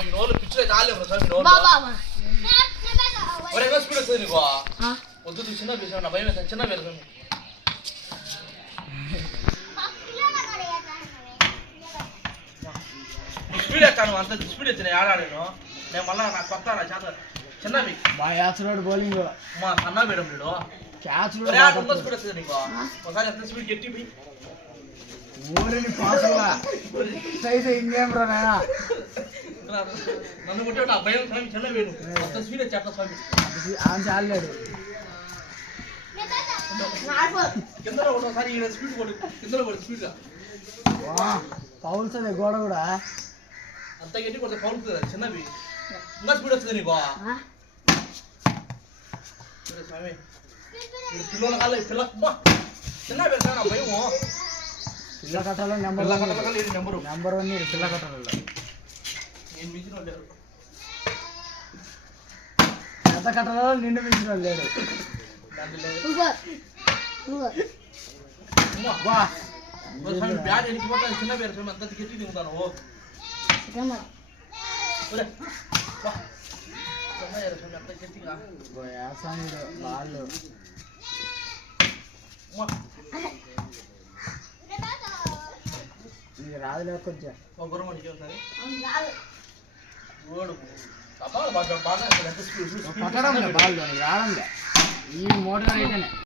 ఈ రోజు పిచ్చిలో చాలేము sir speed వస్తుంది నీకు వద్దు చిన్న పేరు నా భయం చిన్న పేరు స్పీడ్ ఎత్తాను అంత స్పీడ్ ఎత్తిన ఆడాను నేను మళ్ళా నాకు కొత్త నా చేత చిన్న మా యాచరోడ్ బౌలింగ్ మా సన్నా మేడం వీడు క్యాచ్ స్పీడ్ వస్తుంది నీకు ఒకసారి ఎంత స్పీడ్ గట్టి పోయి ఊరిని పాసులా అయితే ఇంకేం రా నాయనా నన్ను కొట్టే నా భయం స్వామి చిన్న వేడు అంత స్పీడ్ వచ్చేట స్వామి ఆయన చాలేడు కిందలో ఒకసారి ఈయన స్పీడ్ కొడు కిందలో కొడు స్పీడ్గా పౌల్సదే గోడ కూడా అంత గట్టి కొడితే పౌలుతుంది చిన్నవి ఇంకా స్పీడ్ వస్తుంది నీకు స్వామి పిల్లల కాళ్ళ పిల్ల చిన్న పెడతా నా భయము పిల్ల కట్టలో నెంబర్ 1 పిల్ల కట్టలో నేను మించిన లేరు పెద్ద కట్టలో నిండు మించిన లేడు బ్యాట్ ఎనికిపోతాను చిన్న పేరు స్వామి అంత గట్టి దిగుతాను అంత గట్టిగా వాళ్ళు నీకు రాదులే కొంచెం బాగా పట్టడం బాగా రావడం ఈ మోటార్ అయితేనే